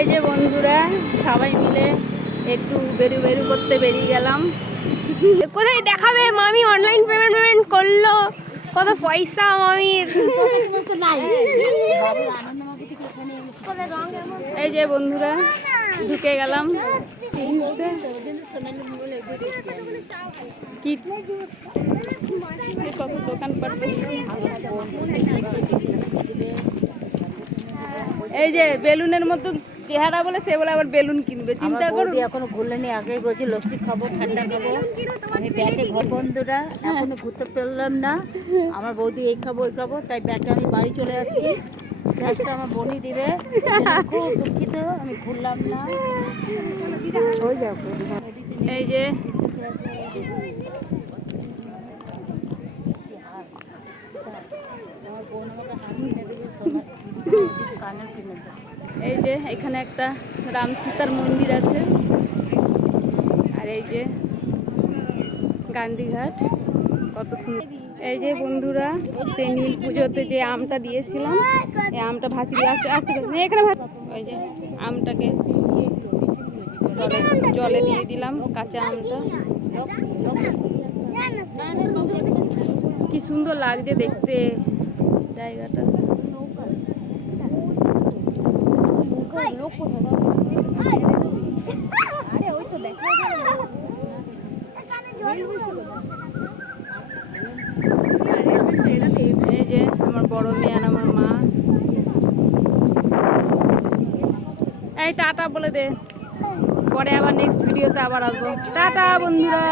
এই যে বন্ধুরা সবাই মিলে একটু বেরু করতে বেরিয়ে গেলাম। কোথায় দেখাবে? মামি অনলাইন পেমেন্ট করলো, কত পয়সা মামির। এই যে বন্ধুরা ঢুকে গেলাম। কি কত দোকানপাট বসছে। এই যে বেলুনের মতো চেহারা বলে সে বলে আবার বেলুন কিনবে, চিন্তা করুন। এখনো ঘুরলেনি, আগে বলছি লস্যি খাবো, ঠান্ডা খাবো। আমি ব্যাগে ঘর বন্ধুরা এখনো ঘুরতে পারলাম না। আমার বৌদি এই খাবো ওই খাবো, তাই ব্যাগে আমি বাড়ি চলে যাচ্ছি। গ্যাসটা আমার বনি দিবে, খুব দুঃখিত আমি ঘুরলাম না। এই যে এই যে এখানে একটা রাম সীতার মন্দির আছে। আর এই যে গান্ধীঘাট, কত সুন্দর। এই যে বন্ধুরা সেই নীল পুজোতে যে আমটা দিয়েছিলাম, এই আমটা ভাসি দিয়ে আসতে আসতে এখানে ওই যে আমটাকে জলে দিয়ে দিলাম, কাঁচা আমটা। কি সুন্দর লাগছে দেখতে জায়গাটা। এই যে আমার বড় মেয়ে আর আমার মা। এই টাটা বলে দে, পরে আবার নেক্সট ভিডিওতে আবার আসবো। টাটা বন্ধুরা।